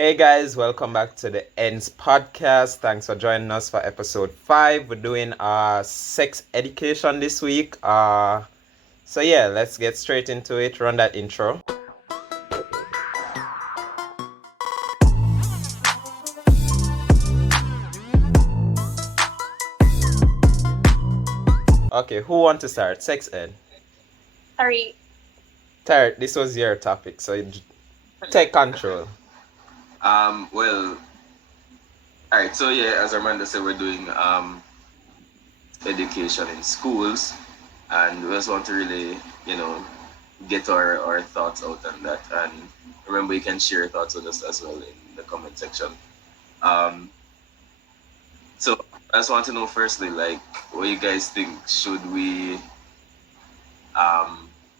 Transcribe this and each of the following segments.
Hey guys, welcome back to the Endz podcast. Thanks for joining us for episode 5. We're doing sex education this week. So yeah, let's get straight into it. Run that intro. Okay, who want to start? Sex ed. Sorry. Tarek, this was your topic, so take control. Well, all right. So yeah, as Armando said, we're doing education in schools, and we just want to really, get our thoughts out on that. And remember, you can share your thoughts with us as well in the comment section. Um, so I just want to know firstly, like, what you guys think? Should we?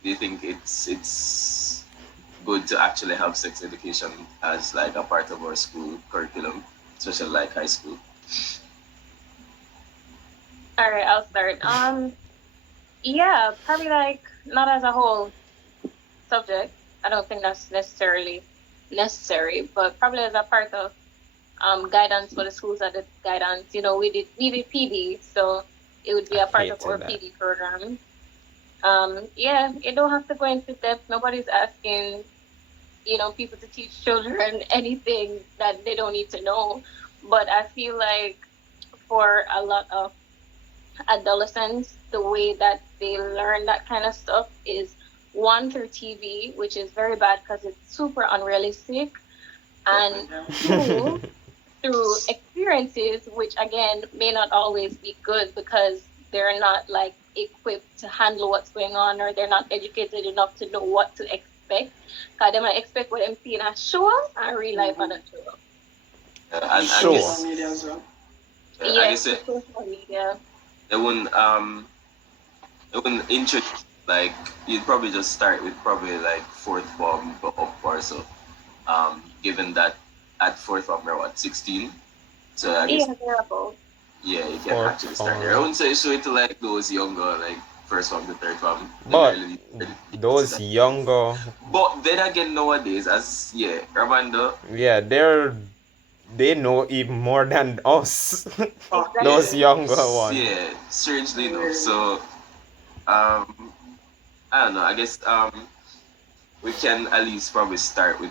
Do you think it's good to actually have sex education as like a part of our school curriculum, especially like high school? All right, I'll start. Yeah, probably like not as a whole subject. I don't think that's necessarily necessary, but probably as a part of guidance for the schools at the guidance. We did PD, so it would be a part of our PD program. Yeah, you don't have to go into depth. Nobody's asking, people to teach children anything that they don't need to know. But I feel like for a lot of adolescents, the way that they learn that kind of stuff is one through TV, which is very bad because it's super unrealistic, and two through experiences, which again may not always be good because they're not like equipped to handle what's going on, or they're not educated enough to know what to expect. Because they might expect what them see in a show and real life on a show. And Sure. social media as well. Yeah, social media. They wouldn't introduce, like, you'd probably just start with probably like fourth form up or so. Given that at fourth form we're what, 16? So I guess yeah, you can actually start there. I wouldn't say show it to like those younger, like first form to third form. But those younger, but then again nowadays, as Ramando, yeah, they know even more than us. Exactly. Those younger ones. Yeah, strangely enough. So I don't know. I guess we can at least probably start with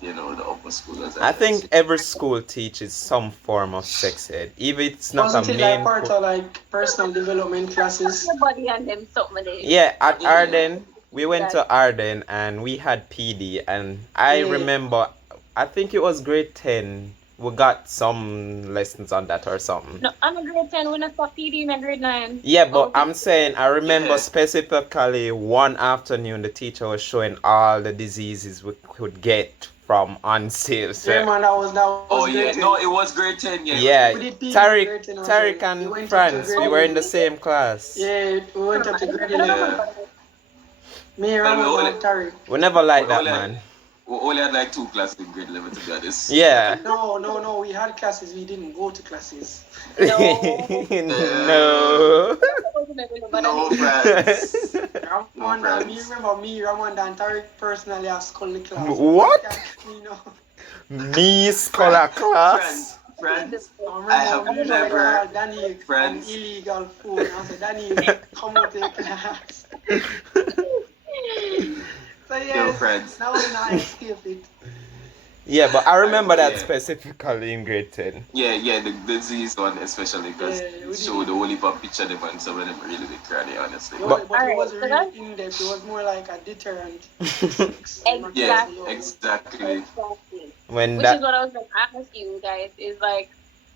the upper schoolers. I think every school teaches some form of sex ed, even it's not Wasn't a it main. like part of like personal development classes? Everybody and them something. Yeah, at Arden, we went to Arden and we had PD, and I remember, I think it was grade 10. We got some lessons on that or something. No, I'm a grade 10 when I saw PD in grade 9. Yeah, but I'm saying I remember specifically one afternoon the teacher was showing all the diseases we could get from unsafe. Yeah, man, that was Oh yeah, grade 10. no, it was grade 10. Yeah. Yeah, We did PD Tariq, grade 10 as Tariq well. We and went up to Franz, grade we were in 11. the same class. Yeah, we went up to grade I don't 11. remember. Me, Ramon, and Tariq. We never liked We that, only man. We only had like 2 classes in grade 11 to be honest. Yeah. No, we had classes, we didn't go to classes. No. No, friends. Ramon, me remember me, Ramon, and Tariq personally have school the class. What? You know. Me scholar class. Friends. I have never- Danny, friends. an illegal phone. I said, Danny, come out to the class. So Yo, friends. now we not escape it. Yeah, but I remember that Yeah. specifically in grade 10. Yeah, the disease one especially because Yeah, we it showed the whole heap of picture them and some of them really big cranny, honestly. But it Alright, wasn't so really in depth. It was more like a deterrent. Yeah, Exactly. exactly. When Which that is what I was going to ask you guys is like,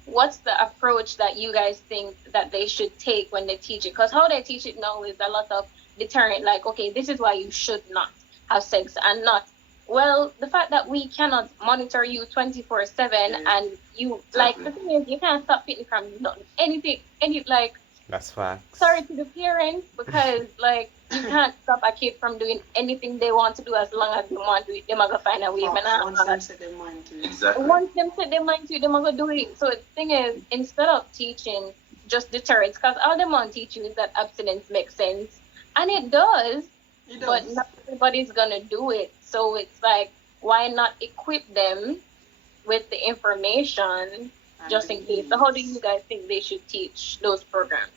what's the approach that you guys think that they should take when they teach it? Because how they teach it now is a lot of deterrent, like, okay, this is why you should not have sex and not. Well, the fact that we cannot monitor you 24/7 and you, like, the thing is, you can't stop people from doing anything, like, that's facts. sorry to the parents, because, like, you can't stop a kid from doing anything they want to do as long as they want to do it. They're going to find a way. Once them set their mind to it. Exactly. Once them set their mind to it, they're going to do it. So the thing is, instead of teaching just deterrence, because all they want to teach you is that abstinence makes sense. And it does, but not everybody's going to do it. So it's like, why not equip them with the information just in case. So how do you guys think they should teach those programs?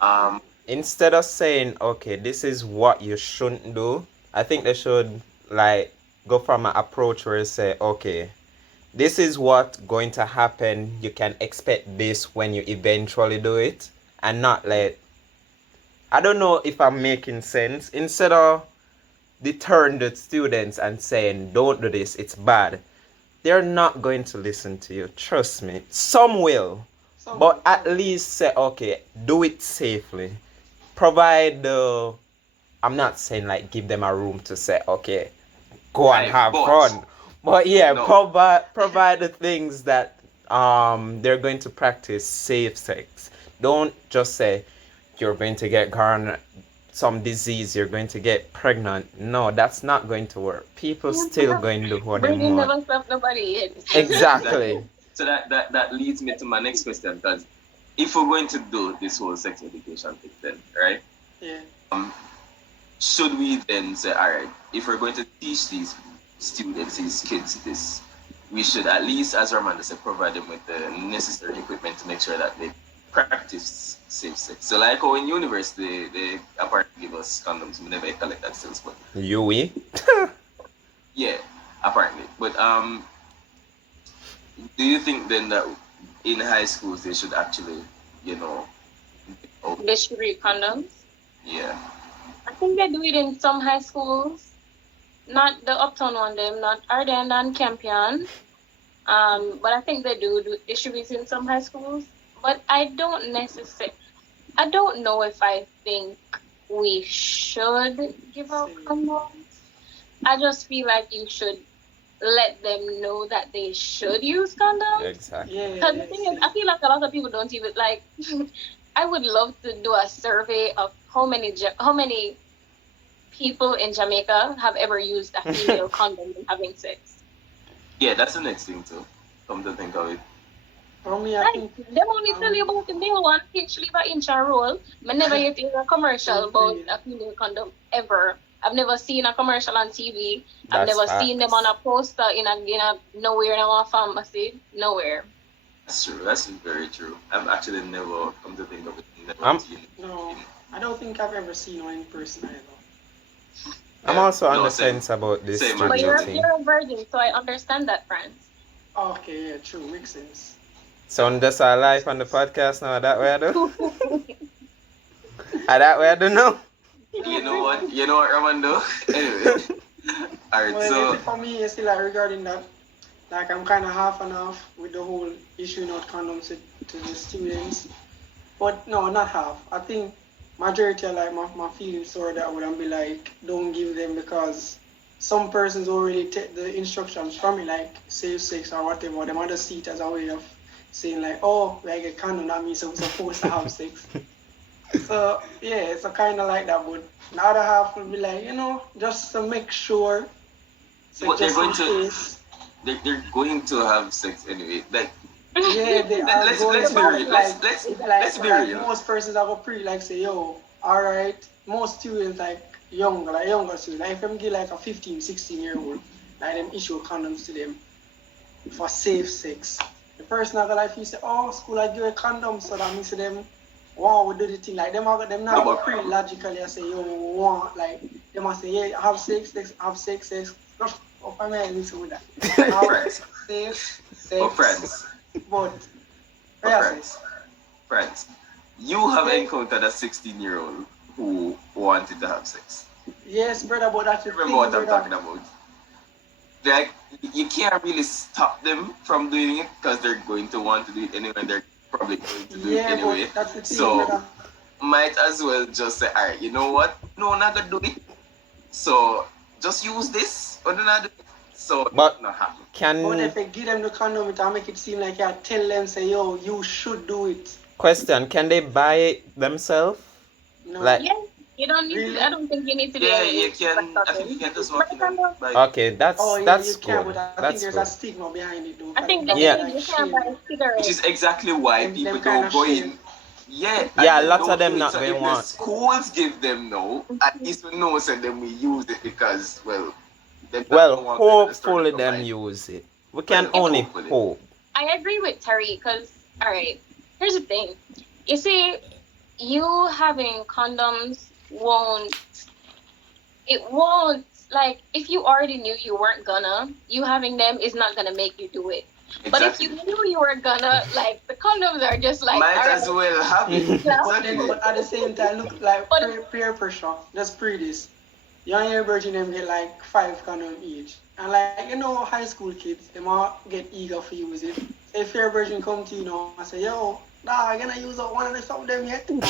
Um, Instead of saying, okay, this is what you shouldn't do, I think they should like go from an approach where they say, okay, this is what going to happen. You can expect this when you eventually do it, and not like, I don't know if I'm making sense. Instead of deterring the students and saying, don't do this, it's bad, they're not going to listen to you. Trust me. Some will, but at least say, okay, do it safely. Provide the, I'm not saying like give them a room to say, okay, go and Right, have but fun. But yeah, no, provide the things that they're going to practice safe sex. Don't just say you're going to get some disease, you're going to get pregnant. No, that's not going to work. People still going to do what they Breeding want. never stop nobody yet. exactly. Exactly. So that leads me to my next question, because if we're going to do this whole sex education thing, then right, Yeah. should we then say, all right, if we're going to teach these students, these kids, this, we should at least, as Armando said, provide them with the necessary equipment to make sure that they practice safe sex. So like how in university, they apparently give us condoms, we never collect that still, but Yui. yeah, apparently. But do you think then that in high schools they should actually, you know, Distribute condoms. yeah, I think they do it in some high schools. Not the uptown one, them, not Arden and Campion. But I think they do distribute in some high schools. But I don't know if I think we should give out condoms. I just feel like you should let them know that they should use condoms. Exactly. Yeah. Because the thing is, I feel like a lot of people don't even like. I would love to do a survey of how many people in Jamaica have ever used a female condom in having sex. yeah, that's the next thing too. Come to think of it, For me, I Like, think them only tell you about the male one, pitch, leave a inch and roll. I never yet hear a commercial about a female condom ever. I've never seen a commercial on TV. I've That's never seen them on facts. a poster in a nowhere in a pharmacy. Nowhere. that's true. That's very true. I've actually never come to think of it. Never I'm seen it. no, I don't think I've ever seen one in person either. I'm Yeah, also on no, the same. fence about this Same, But studio actually. thing. you're a virgin, so I understand that, friends. Okay, yeah, true, makes sense. So that's our life on the podcast now. That way I do. That way I do know. You know what? You know what, Ramando? Anyway, all right. Well, So for me, it's still like regarding that, like I'm kind of half and half with the whole issuing out condoms to the students. But no, not half. I think majority of like my feelings toward that would be like, don't give them, because some persons already take the instructions from it, like safe sex or whatever. They might just see it as a way of saying like, oh, like a condom, that means we're supposed to have sex. So yeah, it's a kind of like that. But the other half will be like, just to make sure. So But they're just going in to- case. they're going to have sex anyway. Like, Yeah, they are let's going be to real. like, Let's be like real. most persons have a pre like say, yo, all right. Most students like younger students, like if them give like a 15, 16-year-old, like them issue condoms to them for safe sex. The person have like you say, oh, school I give a condom, so that means to them, wow, we do the thing. Like them not go pre logically. I say, yo, we want, like they must say, yeah, have sex. Up my mind listen with that. Have Friends. safe sex. Oh, friends. But Oh, yeah, friends. You have encountered a 16-year-old who wanted to have sex. yes, brother, but that's the Remember thing, what I'm brother. talking about? Like, you can't really stop them from doing it because they're going to want to do it anyway. They're probably going to do it Yeah, anyway. but that's the thing, So, brother. might as well just say, all right, you know what? No, not gonna do it. So, just use this or do not do it. So, But- it's not happening. But Can if I give them the condom, it will make it seem like I tell them, say, yo, you should do it. question? Can they buy it themselves? No. Like- Yes, you don't need Really? to. I don't think you need to do Yeah, any you can. I think you can just walk in and buy. Okay, that's Oh, yeah, that's you can, good. but I think That's there's good. a stigma behind it, though. I think Like, that Yeah. you can buy cigarettes. Which is exactly why Them people kind don't of go shit. in. Yeah, Yeah, and a lot don't of them do it. not So going if want. the schools give them no, at least we know so then we use it because, well, them not Well, gonna want to start hopefully to them combine. use it. We Well, can If only hopefully. hope. I agree with Terry, because all right, here's the thing. You see, you having condoms won't it won't like if you already knew you weren't gonna, you having them is not gonna make you do it. But if you Exactly. knew you were gonna, like the condoms are just like, Might all as right, well have it. yeah. But then, Exactly. but at the same time, look like But peer pressure. Let's pre this. Young year virgin them get like 5 condom each, and like high school kids, them all get eager for use it. Say fair virgin come to you now and say, yo, nah, I'm gonna use up one of the some of them yet, and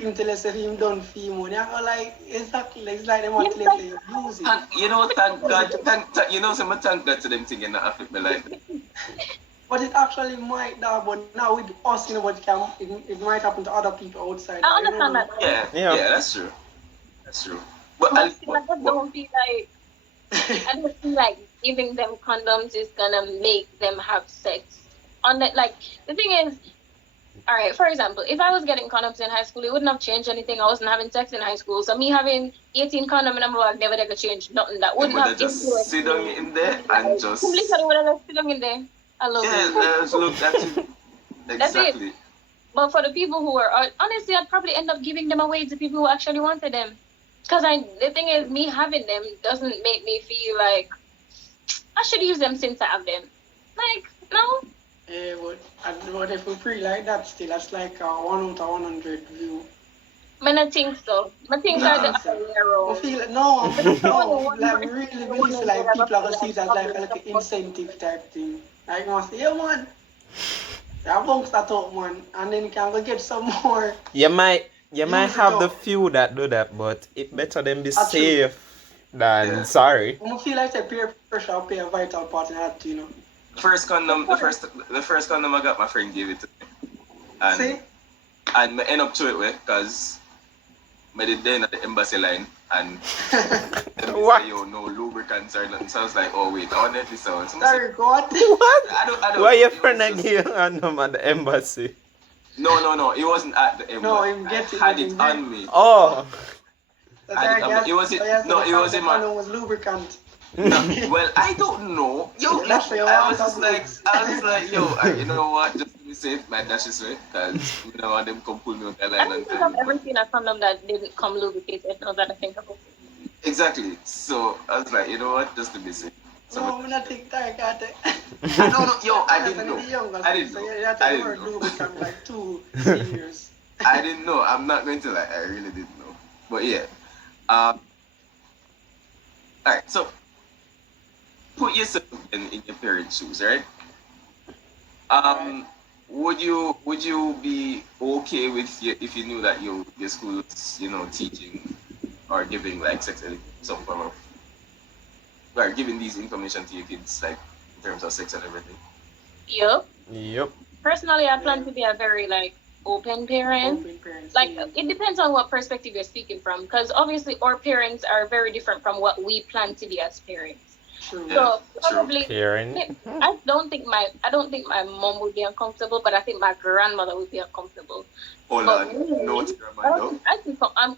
him tell us if him done fee money. I go like exactly, it's like them want yes, to like, play use it. Thank, thank God. Some thank God to them thing and not affect me like that. But it actually might, but now with us, but it might happen to other people outside. I You don't understand know. that, Yeah, Yeah. yeah, that's true. That's true. But but I, still, I just don't feel like I don't feel like giving them condoms is gonna make them have sex. On that, like the thing is, all right. For example, if I was getting condoms in high school, it wouldn't have changed anything. I wasn't having sex in high school, so me having 18 condom in my bag never ever changed nothing. That them wouldn't would have have just influenced sit down me. in there and Like, literally, just would have still in there. I love yeah, you. look at it. That's it. Exactly. But for the people who are honestly, I'd probably end up giving them away to people who actually wanted them. Because the thing is, me having them doesn't make me feel like I should use them since I have them. Like, no, Yeah, but if we pre like that still, that's like a 1 out of 100 view. I don't think so. I You think don't I the think other so? way I around. feel like, no, But that's the only no, one like we person really the believe one so, that like ever people are feel gonna see like it as public like an support. incentive type thing. Like you must say, yeah man, I bounce that up man, and then you can go get some more, You might use it have the up. few that do that, but it better than be That's true. safe than Yeah. sorry. I feel like the peer pressure play a vital part in that. Of course. The first condom I got, my friend gave it to me, and See? and I end up to it with because I did then at the embassy line and then they What? say yo no lubricants or nothing. So I was like, oh wait, I want if this sound. So I said, Sorry, what? What? I don't Why know. your It friend was not just give you a condom at the embassy? no. It wasn't at the No, embassy. him I get it, had but it him bring. on me. Oh. That's Had it right, on me. yes. It was it. Oh, yes, No, it was the in my. condom was lubricant. No, well, I don't know. Yo, Yeah, that's why you I want was just like, boots. yo, you know what? Just to be safe, my dash is way, because you know want them come pull me on the I line don't and think tell I've me. ever seen a condom that didn't come lubricated. Now that I think about it. Exactly. So I was like, you know what? Just to be safe. So No, I'm not think that got it. I don't know. Yo, I didn't know. Younger, I didn't so know. yeah, that's I a didn't word know. lubricant like 2 3 years. I didn't know. I'm not going to lie. I really didn't know. But yeah. All right. So put yourself in your parents' shoes, right? Um, would you be okay with if you knew that your school was teaching or giving like some form of or giving these information to your kids like in terms of sex and everything? Yup. Yep. Personally, I plan Yeah. to be a very like open parent. Open parents. Like Yeah. it depends on what perspective you're speaking from, because obviously our parents are very different from what we plan to be as parents. True. Yeah, So true. probably Parent. I don't think my mom would be uncomfortable, but I think my grandmother would be uncomfortable. Hold But on. me, No, I don't no. think I'd be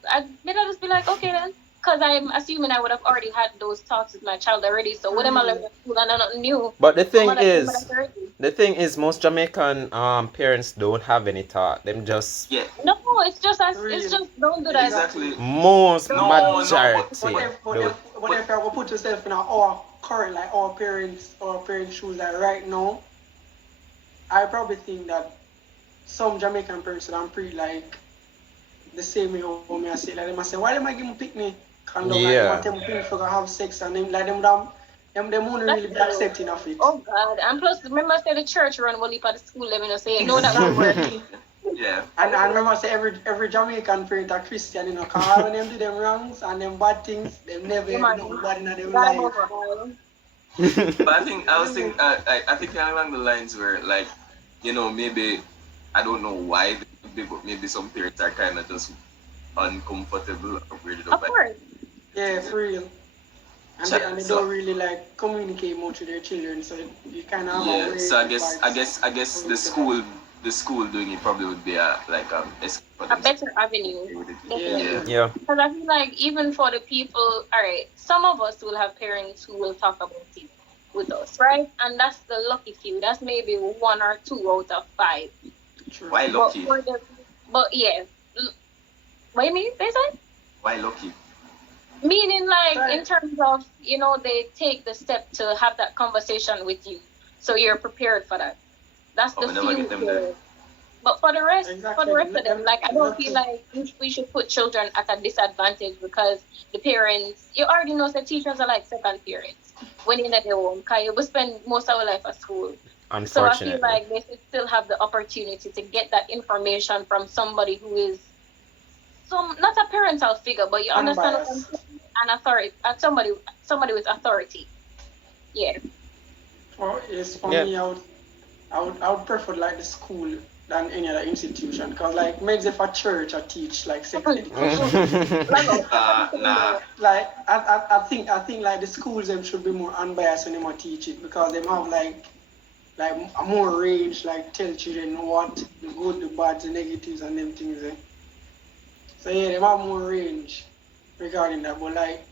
I'd maybe I'd just be like, okay then, because I'm assuming I would have already had those talks with my child already. So what am I learning at school and I nothing new? But the thing Mama is, that already. most Jamaican parents don't have any thought. Them just Yeah, No, it's just Real. it's just don't do that. exactly. most No, majority But don't. if you put yourself in our current like our parents shoes like right now, I probably think that some Jamaican parents that I'm pretty like the same way how me I say like them I say why them I give me pick me kind of like Yeah. want them pick for have sex and them like them won't really be accepting of it. Oh God! And plus, remember, I said the church run will leap at the school. Let me know say no that won't work. Exactly. Yeah. And I remember say every Jamaican parent are Christian, cause when them do them wrongs and them bad things, them never Yeah, ever man. do bad in their Gotta life. move on. But I was thinking, I think along the lines where like, maybe I don't know why, but maybe some parents are kind of just uncomfortable or weirded out Of by course. Yeah, for real. And they So- don't really like communicate much with their children, so you kind of have a yeah. way. So I guess the school doing it probably would be a escape for A them. better avenue. Yeah. Yeah. Because I feel like even for the people, all right, some of us will have parents who will talk about it. with us, right? And that's the lucky few. That's maybe 1 or 2 out of 5. True. Why But lucky? for the, but yeah, what do you mean? They said? Why lucky? Meaning, like, Right. in terms of, they take the step to have that conversation with you. So you're prepared for that. That's Oh, the we never few get them there. there. But for the rest Exactly. of them, like, I don't feel Lucky. like we should put children at a disadvantage because the parents, you already know the teachers are like second parents when you're in their home, because you will spend most of our life at school. So I feel Unfortunately. like they should still have the opportunity to get that information from somebody who is not a parental figure, but you understand what I'm Unbiased. saying? An authority, somebody with authority. Yeah. For yes, for Yep. me, I would prefer like the school than any other institution because like maybe if a church I teach like sex education. Nah. Like I think like the schools them should be more unbiased when they might teach it because they have like a more range like tell children what the good, the bad, the negatives and them things. So yeah, they have more range regarding that. But like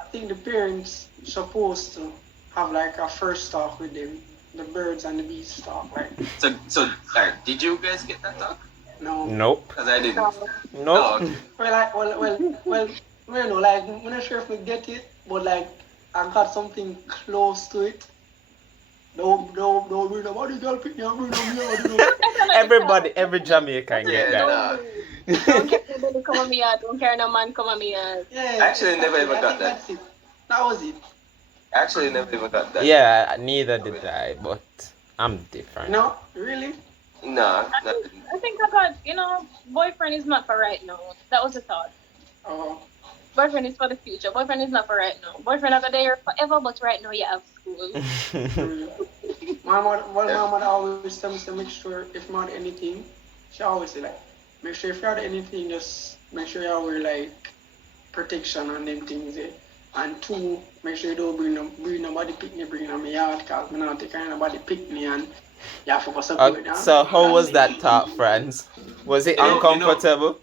I think the parents supposed to have like a first talk with them, the birds and the bees talk. Like So, alright, did you guys get that talk? no. Nope. Because I didn't. So, Oh, Nope. okay. Well, like I'm not sure if we get it, but like I got something close to it. Don't bring nobody girl pick me, bring nobody. Every Jamaican get Yeah, that. don't care nobody come on me out. Don't care no man come on me out. Yeah, Actually, never exactly. even I got think that. that's it. That was it. Actually, never even got that. Yeah, neither did I, but I'm different. No, really? Nah, I think, nothing. I think I got, boyfriend is not for right now. That was the thought. Oh, Boyfriend is for the future. Boyfriend is not for right now. Boyfriend are there forever, but right now you have school. true. My mother always tells me to make sure if not anything, she always say like, make sure if you had anything, just make sure you wear like protection and them things. And 2, make sure you don't bring nobody pick me, bring on my yard, cause me not take nobody pick me and you have to go separate them. So how was that talk, friends? Was it You know- uncomfortable?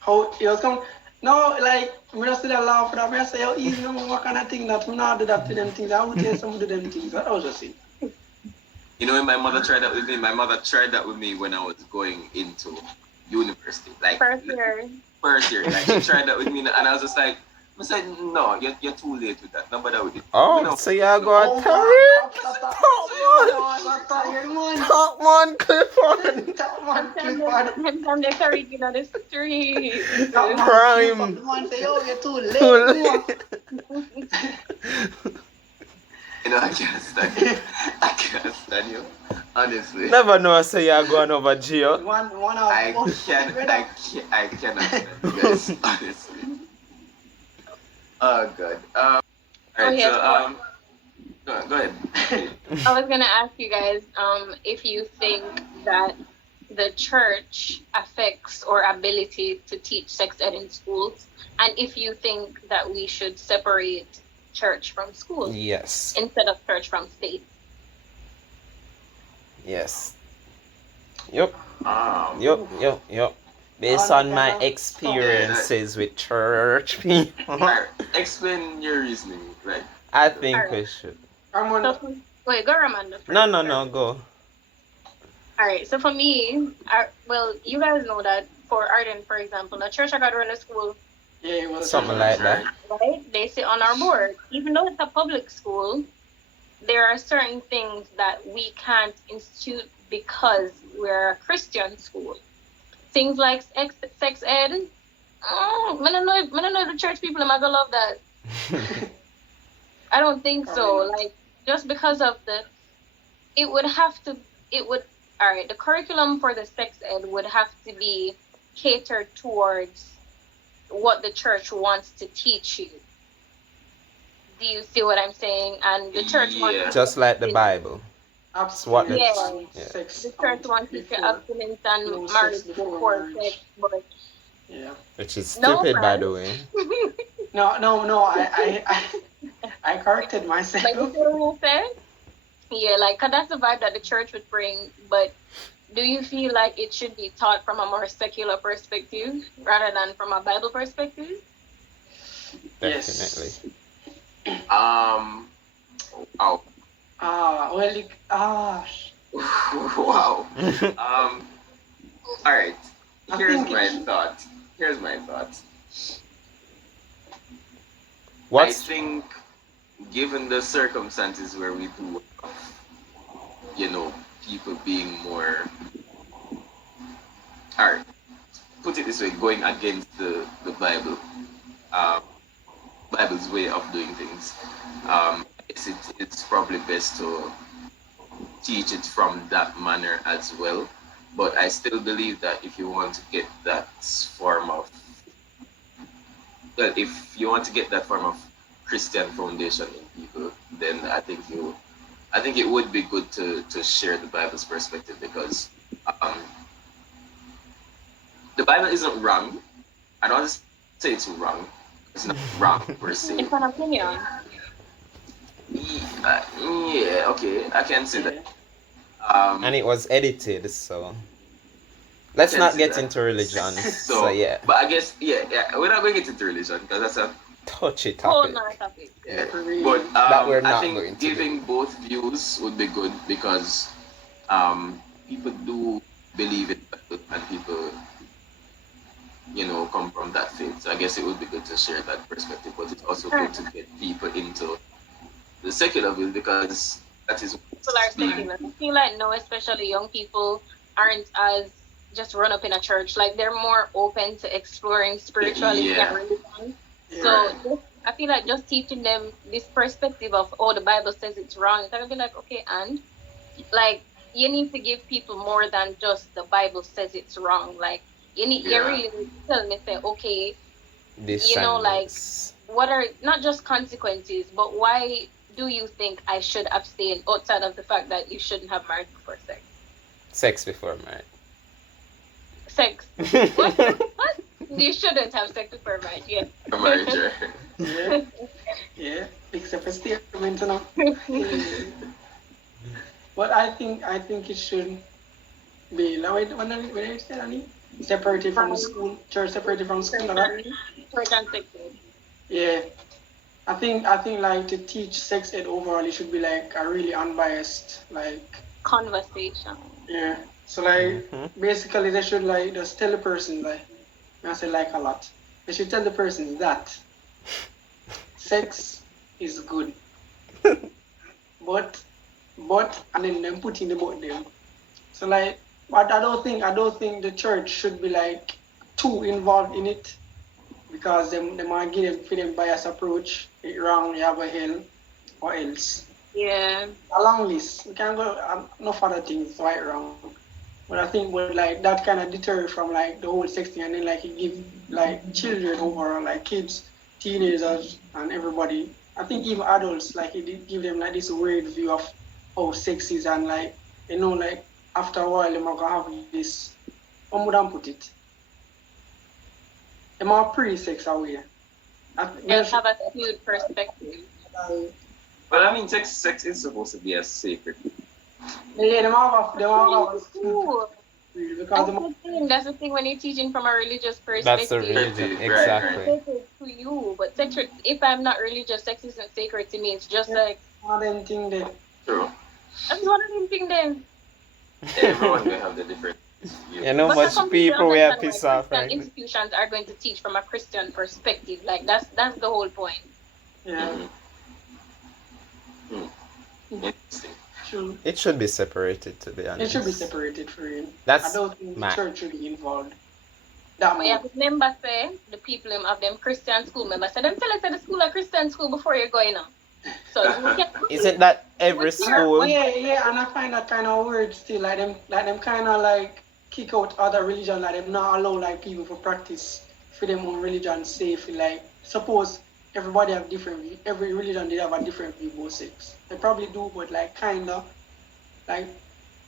How it was come? No, like me just still laugh for that. Me just say, oh, easy, no, what kind of thing that we not do that to them things. I would tell some of them things. That was just it. You know when my mother tried that with me? My mother tried that with me when I was going into university. Like, First year. first year. Like, she tried that with me, and I was just like, I said, no, you're too late with that. Nobody with it. Oh, You know, so y'all go Oh, on Tariq? man. Top man, Clifford. Top man, Them time they carry you know the street. Prime. The man say, oh, you're too late. Too you know, I can't stand you. I can't stand you. Honestly. Never know, so y'all going over Gio. One I hour. cannot stand you guys. Honestly. Oh, God. Alright, yes, so, go ahead. I was gonna ask you guys, if you think that the church affects our ability to teach sex ed in schools, and if you think that we should separate church from school Yes. instead of church from state. Yes. Yup. Um, Yup. Based on my experiences with church people, Alright, explain your reasoning, right? I think we should. I'm on. So, wait, go Ramanda first. No, go. All right, so for me, well, you guys know that for Arden, for example, the church I got to run a school, Yeah, it was Something like that. right? They sit on our board. Even though it's a public school, there are certain things that we can't institute because we're a Christian school. Things like sex ed. Oh, I don't know if the church people are gonna love that. I don't think so. Like, just because of it would, all right, the curriculum for the sex ed would have to be catered towards what the church wants to teach you. Do you see what I'm saying? And the church wants Just like the Bible. What the- Yeah. Sex. the church wants to teach you before. abstinence and No sex marriage before before marriage. sex, but Yeah. Which is No, stupid, by the friends. way. No. I corrected myself. Like, you see what I'm saying? Yeah, like, 'cause that's the vibe that the church would bring. But do you feel like it should be taught from a more secular perspective rather than from a Bible perspective? Definitely. Yes. Wow. Well, Wow. All right. I Here's think my it, thought. Here's my thought. I What's think, given the circumstances where we do, you know, people being more, or put it this way, going against the Bible, um, Bible's way of doing things. It's probably best to teach it from that manner as well. But I still believe that if you want to get that form of, well, if you want to get that form of Christian foundation in people, then I think it would be good to share the Bible's perspective because um, the Bible isn't wrong. I don't want to say it's wrong. It's not wrong per se. It's an opinion. Yeah, okay, I can say that. yeah, and Um, it was edited, so I let's can not say get that. into religion. So So, yeah, but I guess yeah, we're not going to get into religion because that's a touchy Whole topic nother topic. yeah. for But real. that we're I not think going to do. giving both views would be good because people do believe in Bible and people come from that faith. So I guess it would be good to share that perspective, but it's also good Alright. to get people into the secular view because that is People what's are being secular. I feel like now, especially young people, aren't as just run up in a church. Like they're more open to exploring spirituality and yeah, religion. Yeah, So right. I feel like just teaching them this perspective of, oh, the Bible says it's wrong. It's gonna be like, okay, and like you need to give people more than just the Bible says it's wrong. Like you Yeah, really need to tell me say, okay, This and like this. what are not just consequences, but why do you think I should abstain outside of the fact that you shouldn't have marriage before sex? Sex before Sex. What? marriage. What? You shouldn't have sex before marriage. Yes. a marriage, right? yeah, yeah. Except for statement, But I think it should be like when I said Annie, separated from the school, church separated from school, like that. Church and sex ed. Yeah, I think like to teach sex ed overall, it should be like a really unbiased, like Conversation. yeah. So like Mhm. basically they should like just tell the person like I say like a lot. They should tell the person that sex is good, but and then them put in the both them. So like, but I don't think the church should be like too involved in it because them might give them for them bias approach. It wrong, you have a hell or else. Yeah. A long list. We can go enough other things right wrong. But I think would like that kind of deter from like the whole sex thing and then like it give like children overall, like kids, teenagers and everybody. I think even adults like it did give them like this weird view of how sex is and like like after a while they're gonna have this how would I put it? They're more pre-sex away. I think They'll have a skewed perspective. Well, I mean, sex is supposed to be a sacred. yeah, them have a Ooh, because that's them the thing. That's the thing when you're teaching from a religious That's the perspective. religion, Right, right. exactly. Sacred to you, but sacred. If I'm not religious, sex isn't sacred to me. It's just Yeah. like one of them thing there. True. that's one of them thing. Then, Everyone will have the different view. You know but I much completely people we are understand why pissed off Christian right now. institutions are going to teach from a Christian perspective. Like that's the whole point. Yeah. Mhm. Interesting. True. It should be separated, to be It honest. should be separated for real. I That's don't think the mad. church should be involved. That But yeah, much. remember say the people of them Christian school members say them tell us that the school a Christian school before you're going on. So you can Isn't that every What's your- school? Yeah, and I find that kind of weird still. Like them kind of like kick out other religion. Like them not allow like people to practice for them own religion safely. Like suppose everybody have different view. Every religion they have a different view about sex. They probably do, but like kinda like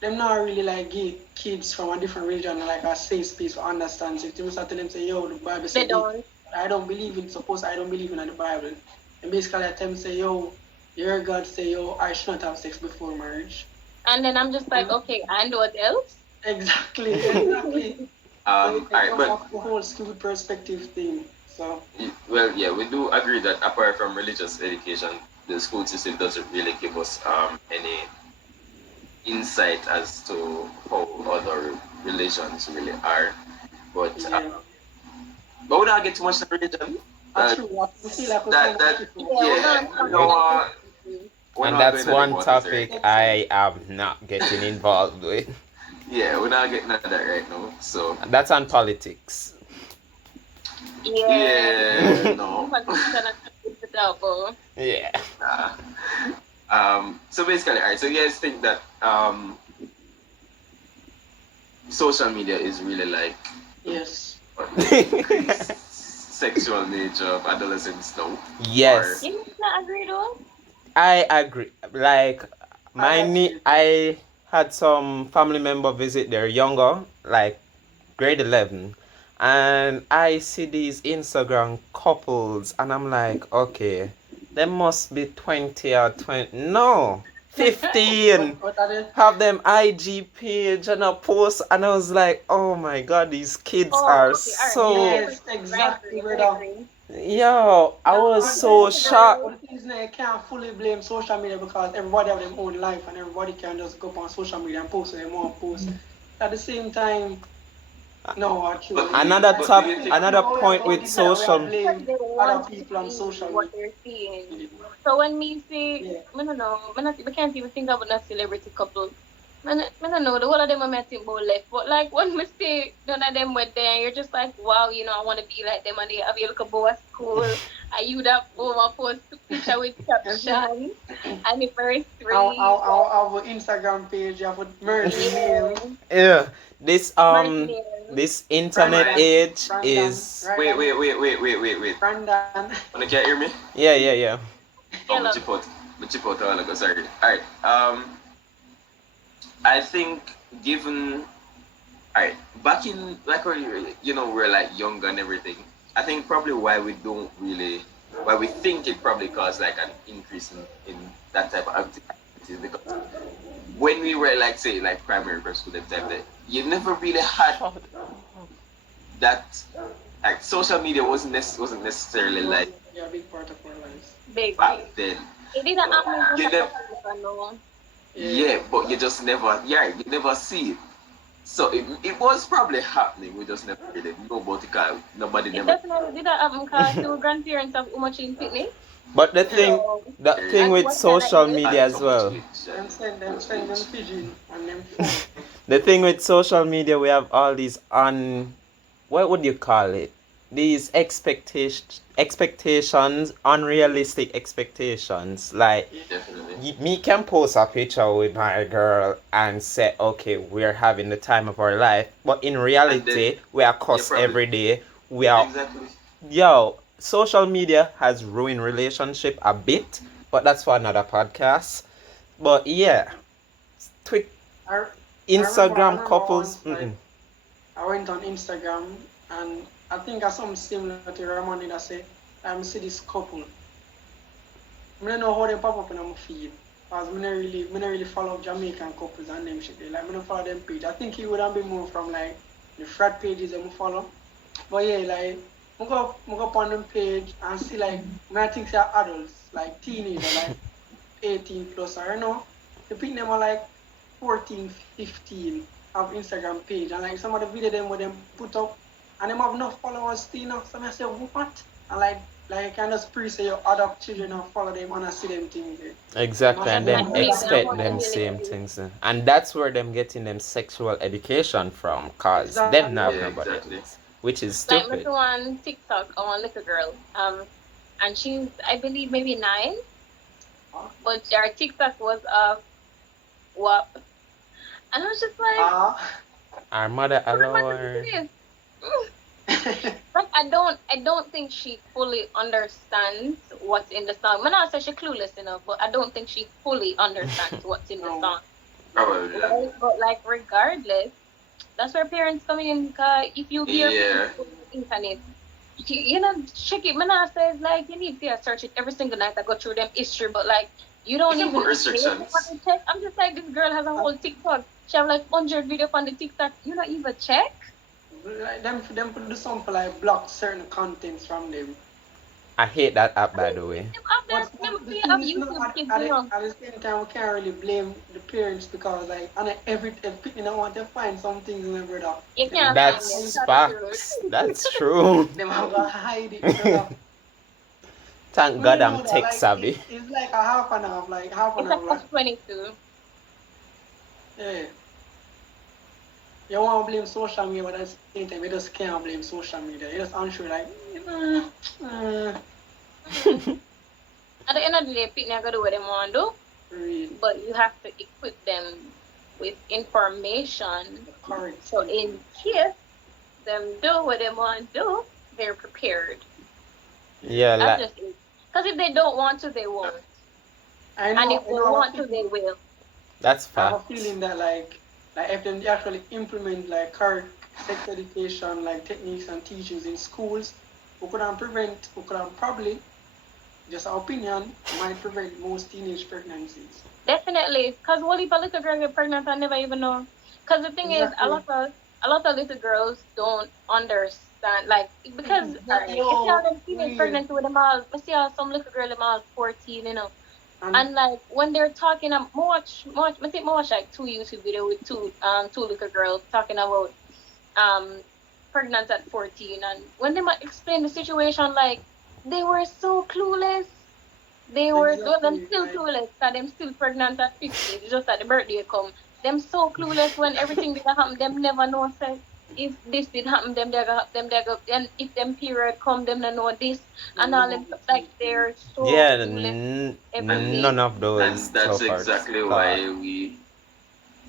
them not really like give kids from a different religion like a safe space to understand. So if you start tell them say, yo, the Bible they said this. don't. I don't believe in suppose I don't believe in the Bible. And basically I tell them say, yo, your God say, yo, I should not have sex before marriage. And then I'm just like, okay, and what else? Exactly. So All it right, come but off the whole skewed perspective thing. So well, yeah, we do agree that apart from religious education, the school system doesn't really give us any insight as to how other religions really are. But Yeah. but we don't get too much on religion. That's That true. I feel like we that kind of that shift Yeah, out. we're yeah, gonna talk we don't Which, about want it. we're and not that's going to the one waters right topic I am not getting involved with. Yeah, we're not getting at that right now. So That's on politics. Yeah, yeah, Yeah. no. but it's gonna take the double. Nah. So basically, alright. So you guys think that social media is really like Yes. what, the increased sexual nature of adolescents now, or Yes, You not agree though? I agree. Like I agree. I had some family member visit their younger, like grade 11, and I see these Instagram couples, and I'm like, okay, they must be 20 or 20. No, 15. What are they? Have them IG page and a post, and I was like, oh my god, these kids Oh, are okay, all right. Yeah, so. Yes, I exactly, agree. I brother. agree. Yo, I was No, so that's shocked. But the thing is, now, you can't fully blame social media because everybody have their own life and everybody can just go up on social media and post their own posts. At the same time, no, actually, Another but do you top, think another how point we with decide we are social. blame they other want to people on see social what media. they're seeing. So when me see, Yeah. I don't know, we can't even think about a celebrity couple. I don't know, the whole of them are meeting about left. But like when we see none of them were there, you're just like, wow, I want to be like them and they have your little boy at school. And you that over post picture with caption, anniversary. Our Instagram page, you have to merge the name. Yeah. Yeah, this Mercy name. this internet my Brandon, age Brandon, is. right? wait? Brandon. Wanna can't hear me? Yeah. Oh, Yellow. my chip out a while ago. Sorry. All right. I think given alright, back in like when we're like younger and everything. I think probably why we think it probably caused like an increase in that type of activity because when we were like say like primary school that time that you never really had that like social media wasn't necessarily like Yeah, a big part of our lives. Big. back then. It didn't happen You just never, a no. yeah, but you never see it. So it was probably happening. We just never really know about it. 'Cause nobody It never. definitely didn't happen because two grandparents have much in Pitney. But So, the thing and with what can I social do? media as So much well. rich Them pigeon and them phone. The thing with social media, we have all these what would you call it? These expectations, unrealistic expectations. Like definitely. me can post a picture with my girl and say, okay, we're having the time of our life, but in And then reality, we are cussed probably every day. We are exactly. Yo, social media has ruined relationship a bit, but that's for another podcast. But yeah, Twitter, I, I Instagram remember couples. once like I went on Instagram and I think I something similar to Ramon did I say I see this couple. I don't know how they pop up in my feed. Because I don't really follow Jamaican couples and them shit. Like I don't follow them page. I think it would have been more from like the frat pages that I follow. But yeah, like I go up on them page and see like I think they're adults, like teenagers, like 18 plus. I don't know. The pick them are like 14, 15 have Instagram page and like some of the video them with them put up and them have enough followers still now. So I say what? And like I can just pre say your other children and follow them and I see them things there. Exactly, and then Exactly. expect them same things. And that's where them getting them sexual education from, cause them not have Yeah, nobody exactly. else, which is Like stupid. me on TikTok on little girl. And she's I believe maybe 9, but her TikTok was what? And I was just like, Our mother what am I allow doing her. this? Like I don't think she fully understands what's in the song. I'm not say she's clueless enough, but I don't think she fully understands what's in the No. song. Probably. Right? But like regardless, that's where parents come in. Cause if you hear Yeah. people on the internet, check it. Man, says like you need to search it every single night. I go through them history, but like you don't You can even put restrictions. check. I'm just like this girl has a whole TikTok. She have like 100 video on the TikTok. You don't even check. Like them put the some for like block certain contents from them. I hate that app, by the way. Them have that, But them the they thing have is, no, YouTube Kids, you know. at the same time, we can't really blame the parents because, like, and every you know, want to find some things in the brother. You Them have can't to find them. That's hide, That's true. facts. That's true. them have to hide it, brother. Thank We God don't I'm know that, tech like, savvy. it's like a half and half, like, half and It's a half, like, catch-22. yeah. You want to blame social media, but at the same time, you just can't blame social media. You just unsure, like, mm, mm, At the end of the day, people are gonna do what they want to do, real, but you have to equip them with information. correct. So in case them do what they want to do, they're prepared. Yeah, That's like just it. Because if they don't want to, they won't. I And know, if they want to, they will. that's I have a facts. feeling that like if they actually implement like correct sex education, like techniques and teachings in schools, we could have probably, just our opinion, might prevent most teenage pregnancies. Definitely. Because what if a little girl get pregnant and never even know? Because the thing is, Exactly. a lot of little girls don't understand, like, because alright, Exactly. you see all them Yo, teenage real. pregnant with them all, you see how some little girl them all 14, you know. And And like when they're talking, I think I watch like two YouTube video with two little girls talking about pregnant at 14, and when they might explain the situation, like they were so clueless. Well, them exactly, still like clueless, cause them still pregnant at 15. It's just that the birthday come. Them so clueless when everything did happen. Them never know say if this did happen, them they go, and if them period come, them don't know this them and all never them stuff. Like see. they're so Yeah, clueless And none everything. of those that's stuff are exactly taught. why we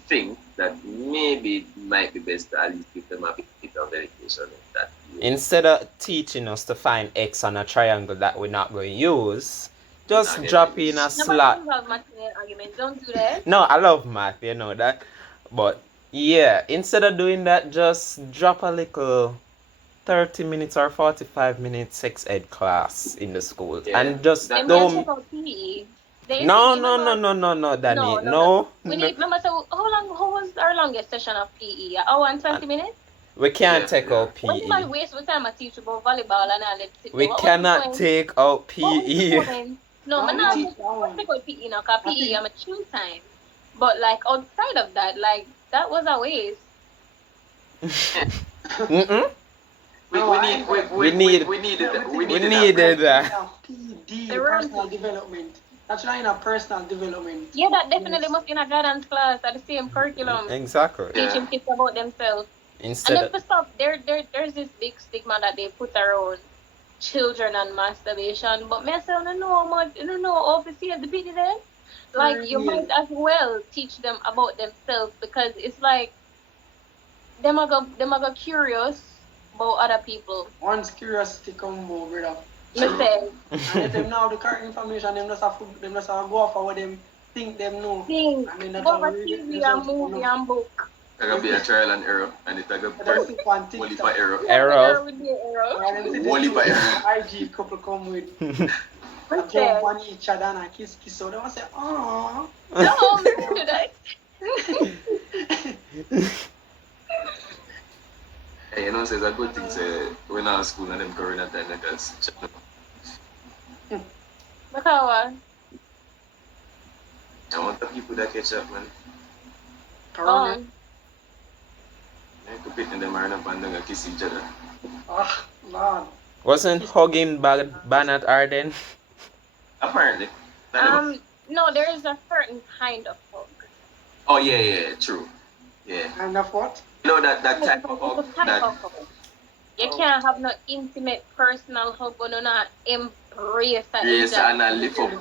think that maybe it might be best to at least give them a bit of education in that field. Instead of teaching us to find X on a triangle that we're not going to use, We're not just going to drop in a use. Nobody slot. involved much in the argument. Don't do that. No, I love math, you know that. But yeah, instead of doing that, just drop a little 30 minutes or 45 minutes sex ed class in the school. Yeah, And just Them can check don't. out PE. They No, see, no, no, remember? no, no, no, Danny. No, no, no. No, We no. need, remember, so how was our longest session of PE? An hour and 20 minutes? We can't yeah, take yeah. out When PE. somebody waste with time, I teach about volleyball and all that. Sit there. We What was the cannot point? take out What was the PE. point? No, Now man, we not teach that one. take out PE now, because I PE, think I'm a chill time. But, like, outside of that, like, that was a waste. Mm-mm. no, I ain't gonna We need. We needed that. We We needed needed that. that. PD, The run personal PE. development. That's not in a personal development. Yeah, that definitely Yes. must be in a guidance class at the same curriculum. Exactly. Yeah. Teaching kids about themselves. And Instead then of for stop, there's this big stigma that they put around children and masturbation. But me I say, I don't know much, I don't know how to see the PD there. Like you Real. might as well teach them about themselves, because it's like them are go curious about other people. Once curiosity come over, brother. Me say, And if them know the correct information, them just have to go off of what them think them know. think, I mean, that's go how over we get TV results. and movie and book. It's gonna be a trial and error, and it's gonna But that's be it on whole heap TikTok. of error. Error. With the error. Or them see Whole heap of this error. IG couple come with a Me jump say, on each other and a kiss. So they must say, oh. no, me do that. Hey, you know, so it's a good thing. Say we're not at school and them corona time because Because I want the people that catch up, man. Corona. I could pick them around up and then kiss each other. Ah, Lord. wasn't hugging ban at Arden? Apparently. That never- no, there is a certain kind of hug. Oh yeah, true. Yeah. And of what? You know that type of It's hug a type that of hug. You can't have no intimate personal hug, but not embrace that. yes, and I lift up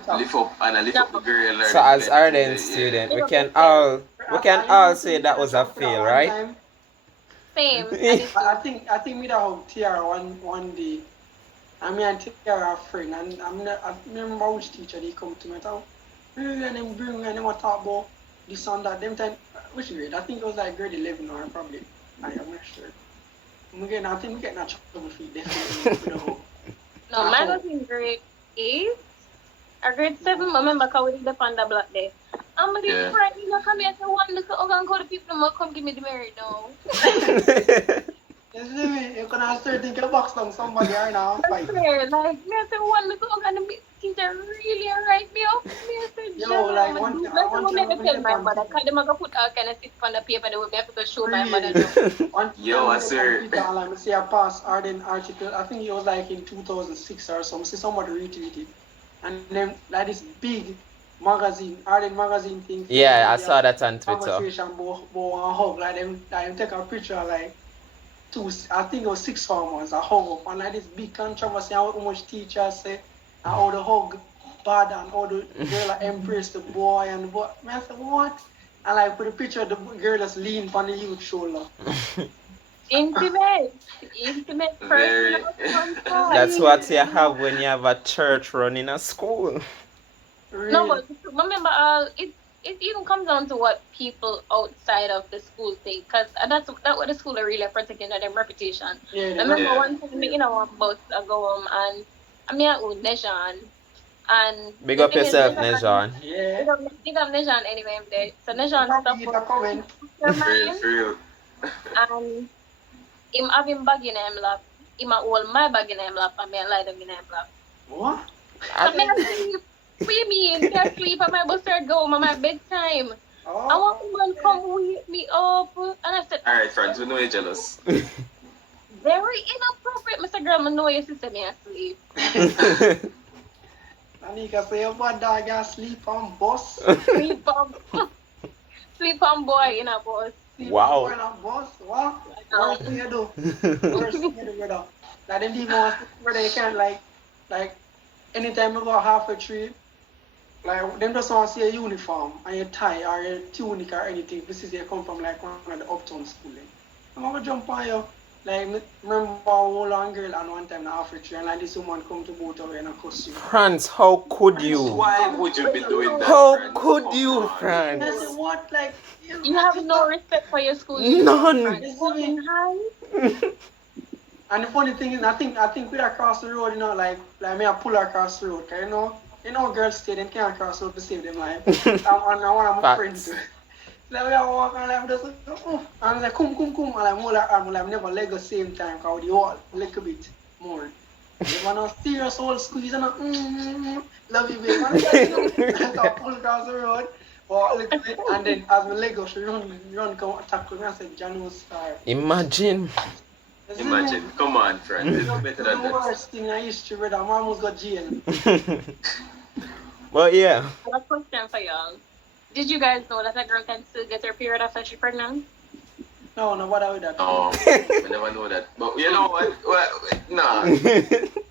the girl. So as Arden student, we can all say that was a fail, right? Same. I think me that hug Tiara one day. I mean, I Tiara a friend, and I remember which teacher they come to me. I thought, and them bring me and them talk about this and that. Them time, which grade? I think it was like grade 11 or probably. I'm not sure. I think we get not trouble feet definitely. No, mine was in grade 8 or grade 7. I remember because we did the Panda Black Day. I'm going to friend, you know, come here to one look at go to people and come give me the merit now. You see me? You can have 30 think you box down somebody right now I fight. swear, like, me I say one look up and the teacher really write me up. Me I say, Yo, Jana, like I'm one do thing, that's one what time me I when tell they my on mother. Cause them I go put all kind of shit on the paper that we have to go show my mother real. now. One Yo, time I when they swear. on Twitter, and like, I see I pass Arden article. I think it was like in 2006 or something. See somebody retweeted, and then like this big magazine, Arden magazine thing. Yeah, I Maybe a saw that on Twitter. conversation about a hug. Like them take a picture like two. I think it was six farmers. A hug up, and like this big controversy. How much teachers say, and how the hug bad, and how the girl like, embrace the boy and the boy. Man, I said what? And like put a picture of the girl that's leaning on the youth shoulder. Intimate. Intimate Very. personal contact. That's what you have when you have a church running a school. No, Real. but remember, it even comes down to what people outside of the school think, cause that's what the school are really protecting their reputation. Yeah, I remember Yeah. one time, you know, one bus I go and I mean, I own Nejan, and Big the up thing is, yourself, Nejan, Nejan. yeah. big up Nejan anyway. I'm there. So Nejan Probably stuff get was a comment. your For real, mind, for real. and him having bag in him lap, him a hold my bag in him lap, and me a lie down in him lap. What? And me a sleep. What you mean? Me a sleep, and my bus start go, my bedtime. I want Oh, someone come wake me up. And I said, Alright, friends, we know you're jealous. very inappropriate, Mr. Grandma. No, your sister me asleep. Anika say your bad dog can sleep on bus. Sleep on, sleep on boy in a bus. Sleep Wow. on a bus. What? Um, Worst thing you do. Worst thing you do, brother. Like them even want where they can like anytime you go half a trip, like them just want to see a uniform and your tie or your tunic or anything. This is you come from like one of the uptown school. I'm gonna jump on you. Like remember a whole long girl and one time half a tree and like this woman come to boat away in a costume. Franz, how could you? Why would you be doing that, How friends? could Come you, on. And I Franz? said, what? Like you have no respect for your school uniform. None. Frank. Fucking high. And the funny thing is, I think we across the road, you know, like me I pull across the road, 'cause you know, girls stay, they can't cross the road to save them life. And one of my friends, Facts. like we are walking, and I'm just like, oh, and I'm like, come, and I'm like, never leg the same time, 'cause we all a little bit more. If I'm not serious, all squeeze and love you, babe. And I pull across the road, walk a little bit, and then as my leg goes, she run, come tackle me and say, John was star. Imagine. Imagine. Come on, friends. It's better It's than the that. worst thing in history, brother. I almost got jail. But yeah. I have a question for y'all. Did you guys know that a girl can still get her period after she's pregnant? No, what are we that? Oh, I never know that. But you know what? Nah.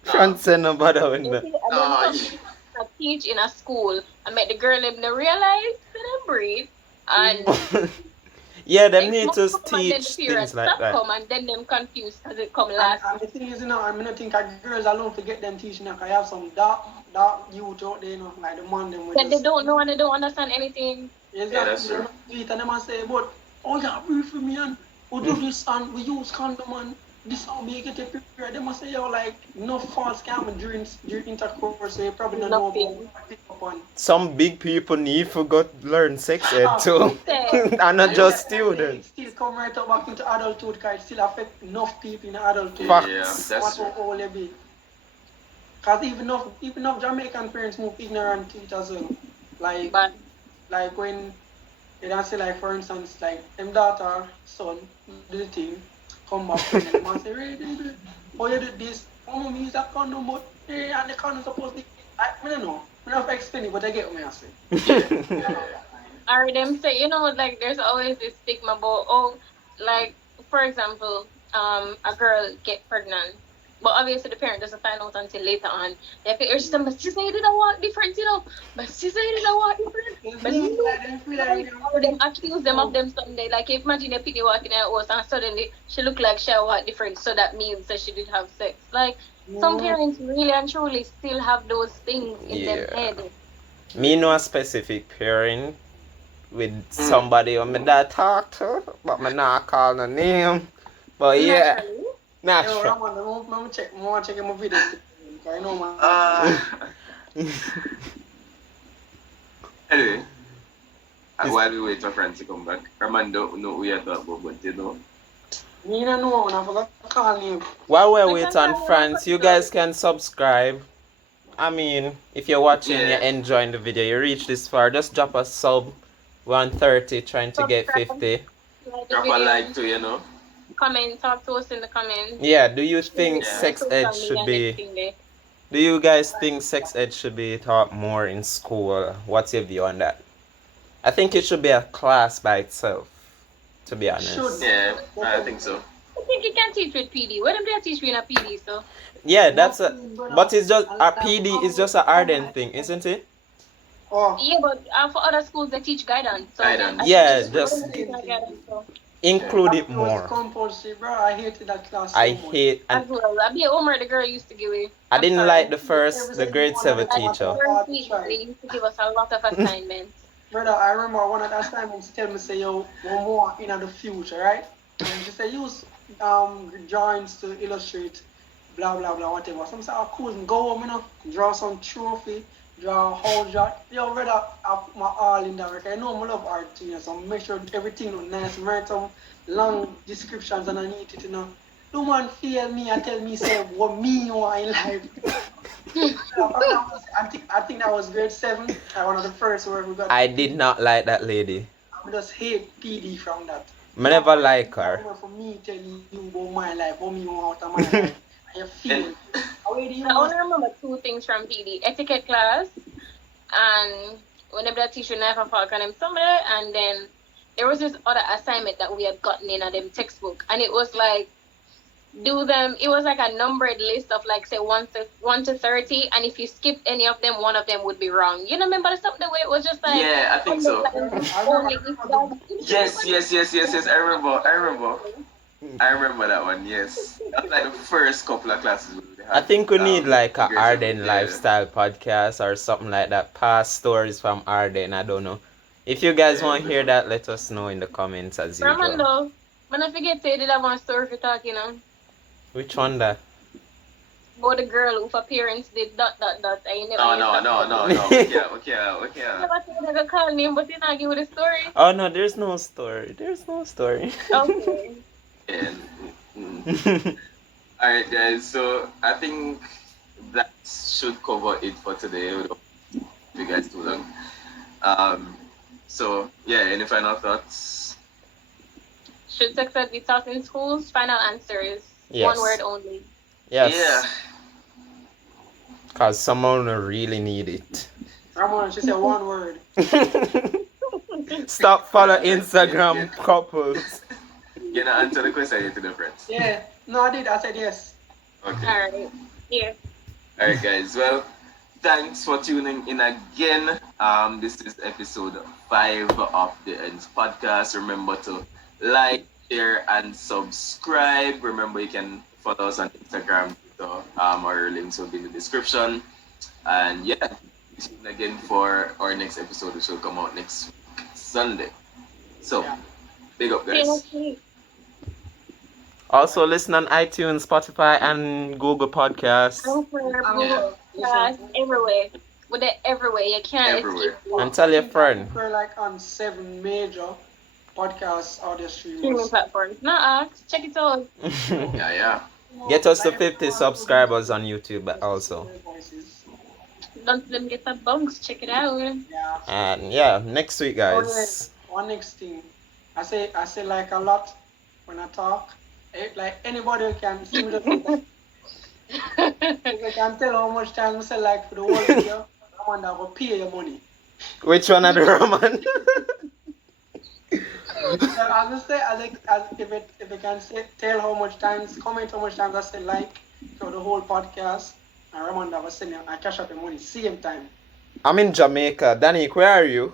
Franz said no bother with You that. see, and then Oh, something I teach in a school, I make the girl them to realize that they breathe, and Yeah, them next need month to come and then teach the period things like stop that. come, and then them confused because it come And last. the thing is, I mean, I think that girls alone to get them teaching. I have some dark youth out there, like the man them with Then they don't know and they don't understand anything. exactly. Yeah, that's true. And them and say, but oh yeah, breathe for me and we do this and we use condom and this how we get a period. They must say, yo, like no false scam during intercourse, so you probably don't know Nothing. about what pick up on. Some big people need to go learn sex ed too. Say, And not just It students. still come right up back into adulthood, because it still affect enough people in adulthood. Facts. Yeah, What that's true. how old they be. Because even if Jamaican parents move ignorant to it as well. but Like when they don't say, like for instance, like them daughter, son, do the thing, come back and them and say, hey, how you do this? Oh, mommy use a condom, but hey, and the condom supposed to I don't know. I don't have to explain it, but I get what I say. or them say, you know, like there's always this stigma about, oh, like for example, a girl get pregnant, but obviously the parent doesn't find out until later on. They feel urge them, but she said it a walk different, you know, but she said it a walk different. But you know, like, or them accuse them of them someday. Like imagine a pity walking in her house and suddenly she look like she walk different, so that means that she did have sex. Like some parents really and truly still have those things in their Yeah. head. Me know a specific parent with somebody who me that talk to, but me not call no name. But yeah, Naturally. Yo, natural. Ramon, I'm gonna check my video. I know, man. Anyway, while we wait for friends to come back, Raman don't know who you're talking about, but you know, Me no know, and I forgot to call him. While we're We waiting can on try one France, you guys episode. can subscribe. I mean, if you're watching, you're Yeah. enjoying the video, you reach this far, just drop a sub. 130, trying to get Subscribe, 50. like the Drop a video, like too, you know. comment, talk to us in the comments. Yeah, do you Share think it on Yeah. sex social ed media should and be... everything there. Do you guys think sex ed should be taught more in school? What's your view on that? I think it should be a class by itself, to be It should. honest. Yeah, I think so. I think you can teach with PD. What if they teach me in a PD, so? Yeah, that's a... Nothing, brother. But it's just... I Our like PD is how just a Arden come thing, isn't it? Oh, Yeah, but for other schools they teach guidance. So Guidance. I Yeah, think just- what if they teach like guidance, so? Include it that was more. compulsory, bro. I hated that class so I much. hate... As And well. That'd be a homework the girl used to give me. I I'm didn't sorry. like the grade 7 At the teacher. first week, they used to give us a lot of assignments. Brother, I remember one of the assignments tell me say yo one more in the future, right? And she say use drawings to illustrate blah blah blah whatever. Some say oh cool, go home, you know, draw some trophy, draw a whole draw. Yo brother, I put my all in that work. I know I love art too, you know, so make sure everything look nice, write some long descriptions underneath it, you know. No man feel me and tell me say what me want in life. I think that was grade 7. One of the first where we got. I did not like that lady. I just hate PD from that. I never like her. For me telling you about my life, what me want out of my life. I feel. How do you I only remember 2 things from PD. Etiquette class, and whenever that teacher never forgot him somewhere, and then there was this other assignment that we had gotten in a them textbook, and it was like do them. It was like a numbered list of like say 1 to 30, and if you skipped any of them, one of them would be wrong. You know, remember something where it was just like Yeah, I think so. only if that- Yes. I remember that one. Yes, that was like the first couple of classes we had. I think we need like a grade 7, Arden yeah. lifestyle podcast or something like that. Past stories from Arden. I don't know. If you guys Yeah, want to hear that, let us know in the comments as usual. Ramando, when I forget to did have one story for talk, you know, Which one that? about the girl who her parents did dot. I never No. Okay. never call name, but you not give the story. Oh no, there's no story. There's no story. Okay. And, all right, guys. So I think that should cover it for today. We don't keep you guys too long. So yeah, any final thoughts? Should sex ed be taught in schools? Final answer is Yes. one word only. Yes. Yeah. Cause someone will really need it. Ramon, she said one word. Stop follow Instagram couples. You know, answer the question to the friends. Yeah. No, I did. I said yes. Okay. All right. Yeah. All right, guys. Well, thanks for tuning in again. This is episode 5 of the Endz podcast. Remember to like, share, and subscribe. Remember, you can follow us on Instagram. So, our links will be in the description. And yeah, tune in again for our next episode, which will come out next Sunday. So, Yeah. big up, See you guys. next week. Also listen on iTunes, Spotify, and Google Podcasts. Anchor, Yeah. Podcast, everywhere. With it everywhere. You can't Everywhere. escape one. And tell your friend. We're like on 7 major podcast audio Streaming streamers. platforms. Nah, check it out. Yeah. Get us to 50 subscribers on YouTube also. Don't let them get the bugs. Check it out. Yeah. And yeah, next week, guys. One next thing. I say like a lot when I talk. Like anybody can see me. If I can tell how much time I say like for the whole video, I want to go pay your money. Which one are the Roman? So I just say, if I can say, tell how much times, comment how much times I say like for the whole podcast, and Ramanda was saying I cash up the money same time. I'm in Jamaica. Danny, where are you?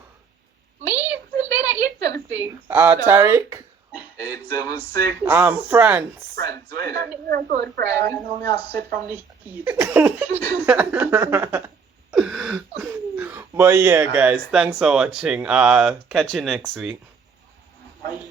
Me, it's later 876. Tariq? 876. France. Friends, wait. Not the error code, I friend. know me I sit from the heat. But yeah, guys, thanks for watching. Catch you next week. Bye.